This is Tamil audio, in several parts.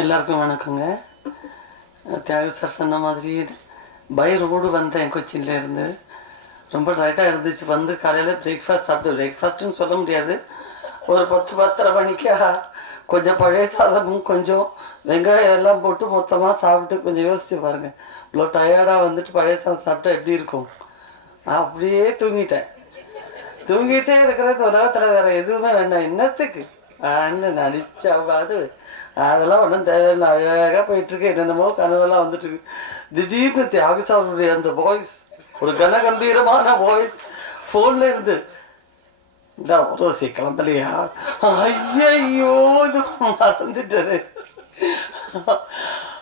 எல்லாருக்கும் வணக்கங்க. தியாக சார் சொன்ன மாதிரி பை ரோடு வந்தேன் கொச்சின்லேருந்து. ரொம்ப டைட்டாக இருந்துச்சு. வந்து காலையில் பிரேக்ஃபாஸ்ட் சாப்பிட்டு, பிரேக்ஃபாஸ்ட்டுன்னு சொல்ல முடியாது, ஒரு 10-10:30 மணிக்கா கொஞ்சம் பழைய சாதமும் கொஞ்சம் வெங்காயம் எல்லாம் போட்டு மொத்தமாக சாப்பிட்டு கொஞ்சம் யோசிச்சு பாருங்கள். இவ்வளோ டயர்டாக வந்துட்டு பழைய சாதம் சாப்பிட்டா எப்படி இருக்கும். அப்படியே தூங்கிட்டே இருக்கிறது உலகத்தில் வேறு எதுவுமே வேண்டாம். என்னத்துக்கு நடிச்சாவது அதெல்லாம் ஒன்றும் தேவையில்லை. அழகாக போயிட்டுருக்கு. என்னென்னமோ கனவெல்லாம் வந்துட்டுருக்கு. திடீர்னு தியாகசாருடைய அந்த வாய்ஸ், ஒரு கனகம்பீரமான வாய்ஸ் ஃபோனில் இருந்து, இந்த ரோசி கிளம்பலையா, ஐயோ இது மறந்துட்டாரு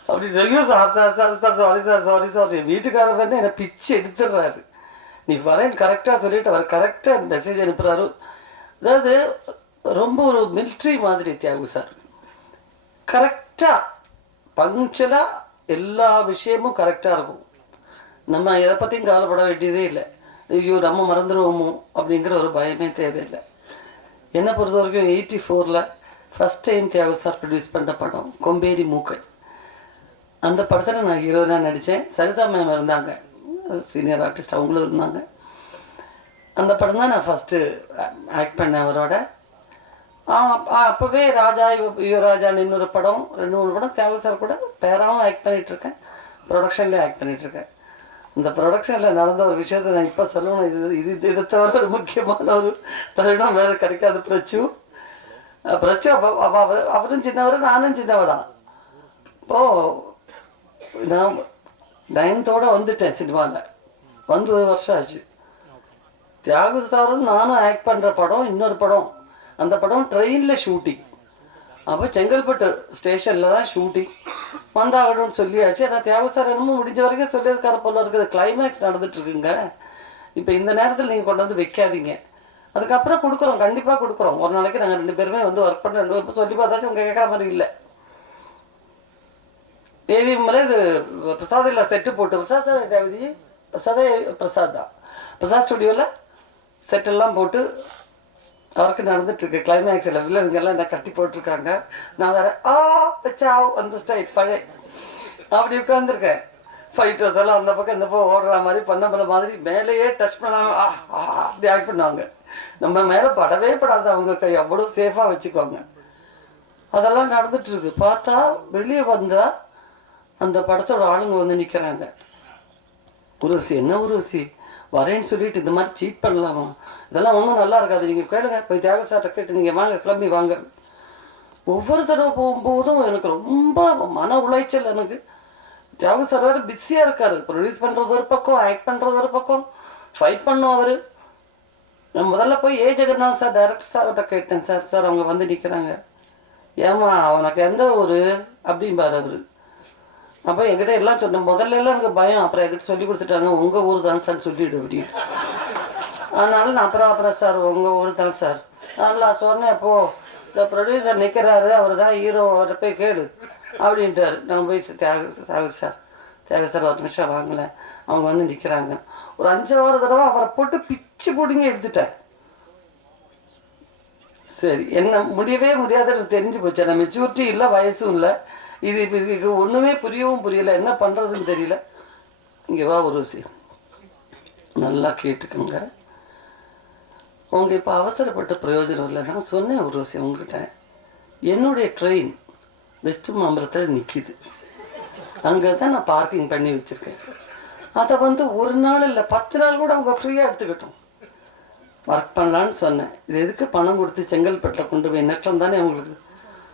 அப்படி ஐயோ சாரி வீட்டுக்காரர் வந்து என்னை பிச்சு எடுத்துடுறாரு. நீ வரேன்னு கரெக்டாக சொல்லிட்டு அவர் கரெக்டாக மெசேஜ் அனுப்புகிறாரு. அதாவது ரொம்ப ஒரு மிலிட்ரி மாதிரி தியாகு சார். கரெக்டாக பங்க்சுவலாக எல்லா விஷயமும் கரெக்டாக இருக்கும். நம்ம எதை பற்றியும் கவலைப்பட வேண்டியதே இல்லை. ஐயோ நம்ம மறந்துடுவோமோ அப்படிங்கிற ஒரு பயமே தேவையில்லை. என்னை பொறுத்த வரைக்கும் 84 first time Thiyagu sir produce பண்ண படம் கொம்பேரி மூக்கை. அந்த படத்தில் நான் ஹீரோயினாக நடித்தேன். சரிதா மேம் இருந்தாங்க, சீனியர் ஆர்டிஸ்ட், அவங்களும் இருந்தாங்க. அந்த படம் தான் நான் ஃபஸ்ட்டு ஆக்ட் பண்ணேன் அவரோட. அப்போவே ராஜா யுவராஜான்னு இன்னொரு படம், 2-3 படம் தியாகு சார் கூட பேராகவும் ஆக்ட் பண்ணிகிட்ருக்கேன், ப்ரொடக்ஷன்லேயே ஆக்ட் பண்ணிகிட்ருக்கேன். இந்த ப்ரொடக்ஷனில் நடந்த ஒரு விஷயத்தை நான் இப்போ சொல்லணும். இதை தவிர ஒரு முக்கியமான ஒரு தருணம் வேறு கிடைக்காது. பிரச்சு அவரும் சின்னவர், நானும் சின்னவதான். இப்போது நான் 9th வந்துட்டேன் சினிமாவில். வந்து 1 வருஷம் ஆச்சு. தியாகு சாரும் நானும் ஆக்ட் பண்ணுற படம் இன்னொரு படம். அந்த படம் ட்ரெயினில் ஷூட்டிங். அப்போ செங்கல்பட்டு ஸ்டேஷனில் தான் ஷூட்டிங். வந்தாகணும்னு சொல்லியாச்சு. ஆனால் தியாகு சார் என்னமோ முடிஞ்ச வரைக்கும் சொல்லியிருக்காரு போல இருக்குது. கிளைமேக்ஸ் நடந்துட்டுருக்குங்க, இப்போ இந்த நேரத்தில் நீங்கள் கொண்டு வந்து வைக்காதீங்க, அதுக்கப்புறம் கொடுக்குறோம், கண்டிப்பாக கொடுக்குறோம். ஒரு நாளைக்கு நாங்கள் 2 பேருமே வந்து ஒர்க் பண்ண 2 பேரும் சொல்லி பார்த்தாச்சும் உங்கள் கேட்குற மாதிரி இல்லை. ஏவிஎம்ல இது பிரசாத் இல்லை செட்டு போட்டு, பிரசாத் சார் தேவதி பிரசாத் தான், பிரசாத் ஸ்டுடியோவில் செட்டெல்லாம் போட்டு அவருக்கு நடந்துட்டுருக்கு. கிளைமேக்ஸில் வில்லனுங்கெல்லாம் என்ன கட்டி போட்டிருக்காங்க. நான் வேறு வச்சாவ் அந்த ஸ்டைல் பழைய அப்படி உட்காந்துருக்கேன். ஃபைட்டர்ஸ் எல்லாம் அந்த பக்கம் இந்த பக்கம் ஓடுற மாதிரி பண்ண மாதிரி மேலேயே டச் பண்ணாமல் அப்படி ஆக்ட் பண்ணுவாங்க. நம்ம மேலே படவே படாது அவங்க கை, அவ்வளோ சேஃபாக வச்சுக்குவாங்க. அதெல்லாம் நடந்துட்டுருக்கு. பார்த்தா வெளியே வந்தால் அந்த படத்தோட ஆளுங்க வந்து நிற்கிறாங்க. உருவசி என்ன உருவசி வரேன்னு சொல்லிட்டு இந்த மாதிரி சீட் பண்ணலாமா, இதெல்லாம் ஒன்றும் நல்லா இருக்காது, நீங்கள் கேளுங்க, போய் தியாக சார்ட்ட கேட்டு நீங்கள் வாங்க, கிளம்பி வாங்க. ஒவ்வொரு தடவை போகும்போதும் எனக்கு ரொம்ப மன உளைச்சல். எனக்கு தியாக சார் வேறு பிஸியாக இருக்கார். ப்ரொடியூஸ் பண்ணுறது ஒரு பக்கம், ஆக்ட் பண்ணுறது ஒரு பக்கம், ஃபைட் பண்ணும் அவர். நான் முதல்ல போய் ஜெகநாத் சார் டைரக்டர் சார்கிட்ட கேட்டேன். சார் அவங்க வந்து நிற்கிறாங்க. ஏமா அவனுக்கு எந்த ஊர் அப்படிம்பார் அவர். அப்போ என்கிட்ட எல்லாம் சொன்னேன். முதல்ல எல்லாம் எனக்கு பயம், அப்புறம் என்கிட்ட சொல்லி கொடுத்துட்டாங்க, உங்கள் ஊர் தான் சார் சொல்லிவிடு அப்படின்னு. அதனால நான் அப்புறம் சார் உங்கள் ஊர் தான் சார் நல்லா சொன்னேன். இப்போது இந்த ப்ரொடியூசர் நிற்கிறாரு, அவர் தான் ஹீரோ, அவரை போய் கேளு அப்படின்ட்டார். நான் போய் தியாக சார் ஒரு நிமிஷம் வாங்கலை, அவங்க வந்து நிற்கிறாங்க. ஒரு 5-6 தடவை அவரை போட்டு பிச்சு பிடிங்க எடுத்துட்டேன். சரி, என்ன முடியவே முடியாதுன்னு தெரிஞ்சு போச்சு. நான் மெச்சூரிட்டி இல்லை, வயசும் இல்லை. இதுக்கு ஒன்றுமே புரியலை, என்ன பண்ணுறதுன்னு தெரியல. இங்கே வா ஒரு விஷயம் நல்லா கேட்டுக்கோங்க. உங்க இப்போ அவசரப்பட்ட பிரயோஜனம் இல்லை. நான் சொன்னேன் ஒரு விஷயம் உங்ககிட்ட. என்னுடைய ட்ரெயின் வெஸ்ட் மாம்பலத்தில் நிற்கிது. அங்கே தான் நான் பார்க்கிங் பண்ணி வச்சுருக்கேன். அதை வந்து 1 நாள் இல்லை 10 நாள் கூட அவங்க ஃப்ரீயாக எடுத்துக்கிட்டோம். ஒர்க் பண்ணலான்னு சொன்னேன். இது எதுக்கு பணம் கொடுத்து செங்கல்பட்டில் கொண்டு போய் நஷ்டம் தானே அவங்களுக்கு.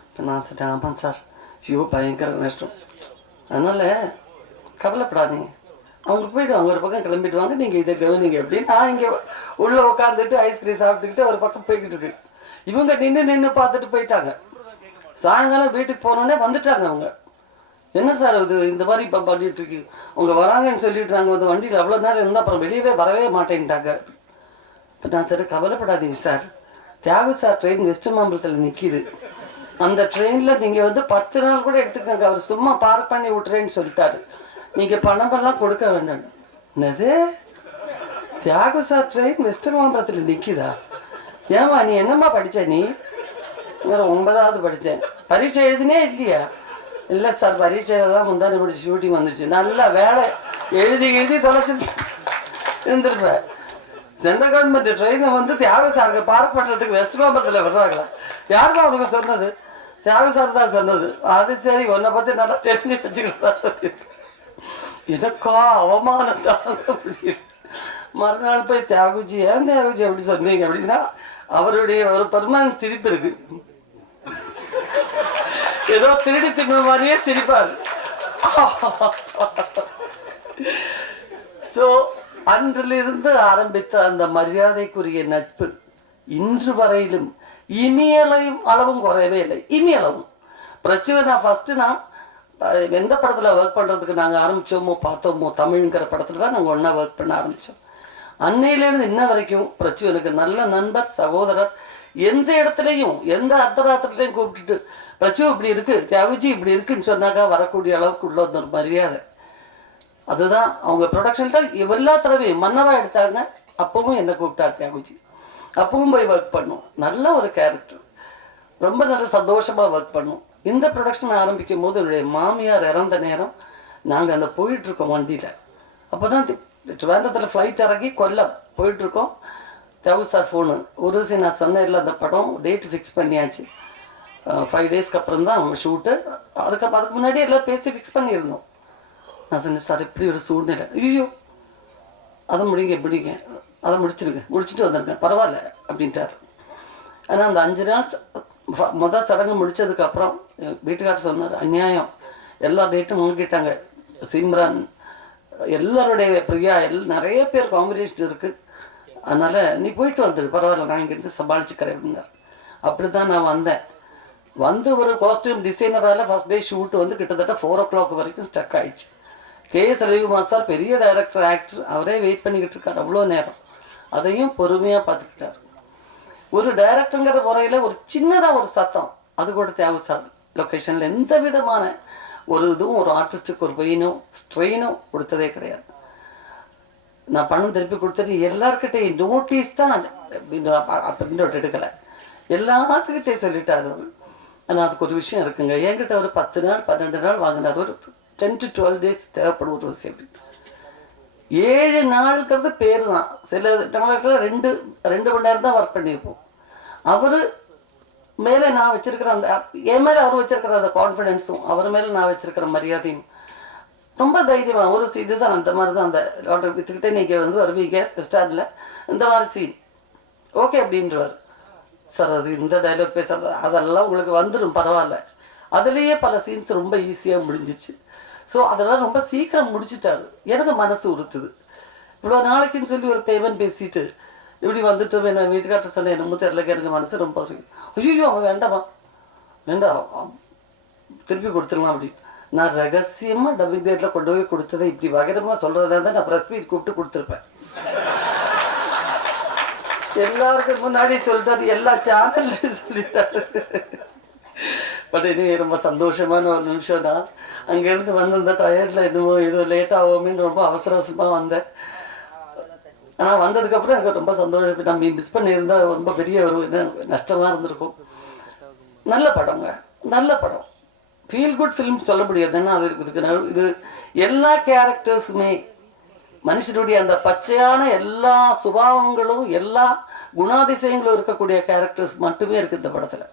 இப்போ நான் சொல்லிட்டேன், ஆமாம் சார், ஐயோ பயங்கர நஷ்டம், அதனால் கவலைப்படாதீங்க, அவங்க போய்டுவாங்க, ஒரு பக்கம் கிளம்பிடுவாங்க, நீங்கள் இதை கவனிங்க அப்படின்னு. நான் இங்கே உள்ளே உட்காந்துட்டு ஐஸ்கிரீம் சாப்பிட்டுக்கிட்டு ஒரு பக்கம் போய்கிட்டு இருக்கு. இவங்க நின்று பார்த்துட்டு போயிட்டாங்க. சாயங்காலம் வீட்டுக்கு போனோடனே வந்துட்டாங்க அவங்க. என்ன சார் இது இந்த மாதிரி இப்போ பண்ணிட்டு இருக்கு, அவங்க வராங்கன்னு சொல்லிட்டு நாங்கள் வந்து வண்டியில் அவ்வளோ நேரம் இருந்தால் அப்புறம் வெளியவே வரவே மாட்டேன்ட்டாங்க. இப்போ நான் சார் கவலைப்படாதீங்க sir, Thiyagu sir train west மாம்பலத்தில் நிற்கிது. அந்த ட்ரெயினில் நீங்கள் வந்து 10 நாள் கூட எடுத்துக்கோங்க, அவர் சும்மா பார்க் பண்ணி விட்டுறேன்னு சொல்லிட்டாரு, நீங்கள் பணமெல்லாம் கொடுக்க வேண்டாம். என்னது தியாகு சார் ட்ரெயின் வெஸ்ட் மாம்பலத்தில் நிற்கிதா? ஏம்மா நீ என்னம்மா படித்த? நீ வேறு 9வது படித்தேன். பரீட்சை எழுதினே இல்லையா? இல்லை சார் பரீட்சையில் தான் முந்தானி முடிச்சு ஷூட்டிங் வந்துச்சு, நல்லா வேலை எழுதி தொலைச்சி இருந்திருப்பேன். சென்ட்ரல் கவர்மெண்ட் ட்ரெயினை வந்து தியாக சாருக்கு பார்க் பண்ணுறதுக்கு வெஸ்ட் மாம்பலத்தில் விடுறாங்களா? யாருக்கும் அவங்க சொன்னது? தியாக சார் தான் சொன்னது. அது சரி, உன்னை பற்றி நல்லா தெரிஞ்சு வச்சுக்கிட்டு சொல்லியிருக்கேன். எனக்கா அவமானம் தாங்க முடியும். மறுநாள் போய் தியாகுஜி, ஏன் தியாகுஜி அப்படி சொன்னீங்க அப்படின்னா, அவருடைய ஒரு பெர்மனன்ட் சிரிப்பு இருக்கு. ஏதோ திருடி தின்ன மாதிரியே சிரிப்பார். ஸோ அன்றிலிருந்து ஆரம்பித்த அந்த மரியாதைக்குரிய நட்பு இன்று வரையிலும் இமியளவும் அளவும் குறையவே இல்லை. இமியளவும் பிரச்சனை. நான் ஃபஸ்ட்டு எந்த படத்தில் ஒர்க் பண்ணுறதுக்கு நாங்கள் ஆரம்பித்தோமோ பார்த்தோமோ, தமிழ்ங்கிற படத்தில் தான் நாங்கள் ஒன்றா ஒர்க் பண்ண ஆரம்பித்தோம். அன்னையிலேருந்து இன்ன வரைக்கும் பிரச்சுவனுக்கு நல்ல நண்பர், சகோதரர். எந்த இடத்துலையும் எந்த அர்த்தராத்திரத்தையும் கூப்பிட்டுட்டு பிரச்சு இப்படி இருக்குது, தியாகுஜி இப்படி இருக்குன்னு சொன்னாக்கா வரக்கூடிய அளவுக்கு உள்ள ஒரு மரியாதை. அதுதான் அவங்க ப்ரொடக்ஷனில் எல்லா தடவையும் மன்னவா எடுத்தாங்க. அப்பவும் என்னை கூப்பிட்டார் தியாகுஜி. அப்பவும் போய் ஒர்க் பண்ணோம். நல்ல ஒரு கேரக்டர், ரொம்ப நல்ல சந்தோஷமாக ஒர்க் பண்ணோம். இந்த ப்ரொடக்ஷன் ஆரம்பிக்கும் போது என்னுடைய மாமியார் இறந்த நேரம் நாங்கள் அந்த போயிட்டுருக்கோம் வண்டியில். அப்போ தான் ட்ரிவாண்டத்தில் ஃப்ளைட் இறங்கி கொல்லம் போயிட்டுருக்கோம். தியாகு சார் ஃபோனு, உருசி நான் சொன்னேன் இல்லை அந்த படம் டேட் ஃபிக்ஸ் பண்ணியாச்சு, 5 டேஸ்க்கு அப்புறம் தான் ஷூட்டு. அதுக்கு முன்னாடி எல்லாம் பேசி ஃபிக்ஸ் பண்ணியிருந்தோம். நான் சொன்னேன், சார் இப்படி ஒரு சூழ்நிலை, ஐயோ அதை முடிங்க அதை முடிச்சுட்டு வந்திருக்கேன், பரவாயில்ல அப்படின்ட்டார். ஆனால் அந்த 5 நாள் முதல் சடங்கு முடித்ததுக்கப்புறம் வீட்டுக்காரர் சொன்னார், அநியாயம், எல்லா டேட்டும் முங்கிட்டாங்க, சிம்ரன் எல்லாருடைய பிரியா நிறைய பேர் காம்பினேஷன் இருக்குது, அதனால் நீ போயிட்டு வந்துடு, பரவாயில்ல நான் இங்கேருந்து சமாளிச்சுக்கிறேன் அப்படின்னார். அப்படி தான் நான் வந்தேன். ஒரு காஸ்டியூம் டிசைனரால் ஃபஸ்ட் டே ஷூட் வந்து கிட்டத்தட்ட 4 o'clock வரைக்கும் ஸ்டக் ஆகிடுச்சு. K.S. ரவிக்குமார் சார் பெரிய டைரக்டர், ஆக்டர், அவரே வெயிட் பண்ணிக்கிட்டு இருக்கார் அவ்வளோ நேரம். அதையும் பொறுமையாக பார்த்துக்கிட்டார். ஒரு டைரக்டருங்கிற முறையில் ஒரு சின்னதாக ஒரு சத்தம், அது கூட தியாகு சார் லொக்கேஷனில் எந்த விதமான ஒரு இதுவும் ஒரு ஆர்டிஸ்ட்டுக்கு ஒரு பெயினோ ஸ்ட்ரெயினோ கொடுத்ததே கிடையாது. நான் பணம் திருப்பி கொடுத்துட்டு எல்லாருக்கிட்டையும் நோட்டீஸ் தான் நோட் எடுக்கலை, எல்லாத்துக்கிட்டே சொல்லிட்டார் அவர். ஆனால் அதுக்கு ஒரு விஷயம் இருக்குங்க, என்கிட்ட ஒரு 10 நாள் 12 நாள் வாங்கினார். ஒரு 10 to 12 days தேவைப்படும் ஒரு விஷயம். 7 நாளுங்கிறது பேர் தான். சில தமிழகத்தில் 2 மணி நேரம் தான் ஒர்க் பண்ணியிருப்போம். அவர் மேலே நான் வச்சிருக்கிற அந்த, என் மேலே அவர் வச்சிருக்கிற அந்த கான்ஃபிடென்ஸும், அவர் மேலே நான் வச்சிருக்கிற மரியாதையும், ரொம்ப தைரியமாக ஒரு இதுதான். அந்த மாதிரி தான் அந்த லாட்டரி விற்றுக்கிட்டே நீங்கள் வந்து வருவீங்க ரெஸ்டாரண்ட்டில், இந்த மாதிரி சீன் ஓகே அப்படின்றவர். சார் அது இந்த டைலாக் பேசுறது அதெல்லாம் உங்களுக்கு வந்துடும், பரவாயில்ல. அதுலேயே பல சீன்ஸ் ரொம்ப ஈஸியாக முடிஞ்சிச்சு. ஸோ அதெல்லாம் ரொம்ப சீக்கிரம் முடிச்சுட்டாரு. எனக்கு மனசு உறுத்துது. இவ்வளோ நாளைக்குன்னு சொல்லி ஒரு பேமெண்ட் பேசிட்டு இப்படி வந்துட்டு என்ன வீட்டுக்கார்ட்ட சொன்னேன், என்னமோ தெரியலக்கு எனக்கு மனசு ரொம்ப இருக்கு. ஐயோ அவன் வேண்டாம் திருப்பி கொடுத்துடலாம் அப்படி. நான் ரகசியமாக டப்பிங் தேட்டரில் கொண்டு போய் கொடுத்ததை இப்படி வகைரமாக சொல்கிறதா தான் நான் ப்ரெஸ் மீட் கூப்பிட்டு கொடுத்துருப்பேன். எல்லாருக்கும் முன்னாடி சொல்லிட்டாரு, எல்லா சேனல்லையும் சொல்லிட்டாரு. பட் இனிமே ரொம்ப சந்தோஷமான ஒரு நிமிஷம் தான். அங்கேருந்து வந்து இந்த டயர்டில் என்னமோ ஏதோ லேட் ஆகுமேன்னு ரொம்ப அவசரமாக வந்தேன். ஆனால் வந்ததுக்கப்புறம் எனக்கு ரொம்ப சந்தோஷம். நம்ம மிஸ் பண்ணியிருந்தால் ரொம்ப பெரிய ஒரு நஷ்டமாக இருந்திருக்கும். நல்ல படங்க, நல்ல படம், ஃபீல் குட் ஃபிலிம் சொல்ல முடியாது. ஏன்னா அது இது எல்லா கேரக்டர்ஸுமே மனுஷனுடைய அந்த பச்சையான எல்லா சுபாவங்களும் எல்லா குணாதிசயங்களும் இருக்கக்கூடிய கேரக்டர்ஸ் மட்டுமே இருக்குது இந்த படத்தில்.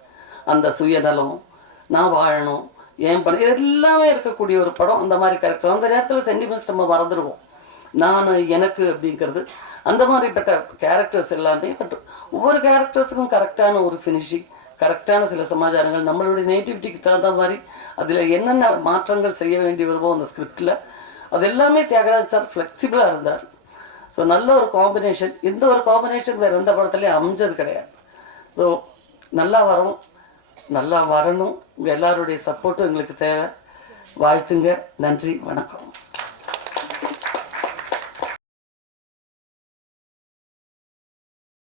அந்த சுயநலம், நான் வாழணும், ஏன் பண்ண, எல்லாமே இருக்கக்கூடிய ஒரு படம். அந்த மாதிரி கேரக்டர் அந்த நேரத்தில் சென்டிமெண்ட்ஸ் நம்ம மறந்துடுவோம். நான் எனக்கு அப்படிங்கிறது அந்த மாதிரிப்பட்ட கேரக்டர்ஸ் எல்லாமே. பட் ஒவ்வொரு கேரக்டர்ஸுக்கும் கரெக்டான ஒரு ஃபினிஷிங், கரெக்டான சில சமாச்சாரங்கள், நம்மளுடைய நேட்டிவிட்டிக்கு தகுந்த மாதிரி அதில் என்னென்ன மாற்றங்கள் செய்ய வேண்டி வருமோ அந்த ஸ்கிரிப்டில், அது எல்லாமே தியாகராஜ் சார் ஃப்ளெக்சிபிளாக இருந்தார். ஸோ நல்ல ஒரு காம்பினேஷன். இந்த ஒரு காம்பினேஷன் வேறு எந்த படத்துலையும் அமைஞ்சது கிடையாது. ஸோ நல்லா வரணும். உங்கள் எல்லாருடைய சப்போர்ட்டும் எங்களுக்கு தேவை. வாழ்த்துங்க. நன்றி, வணக்கம்.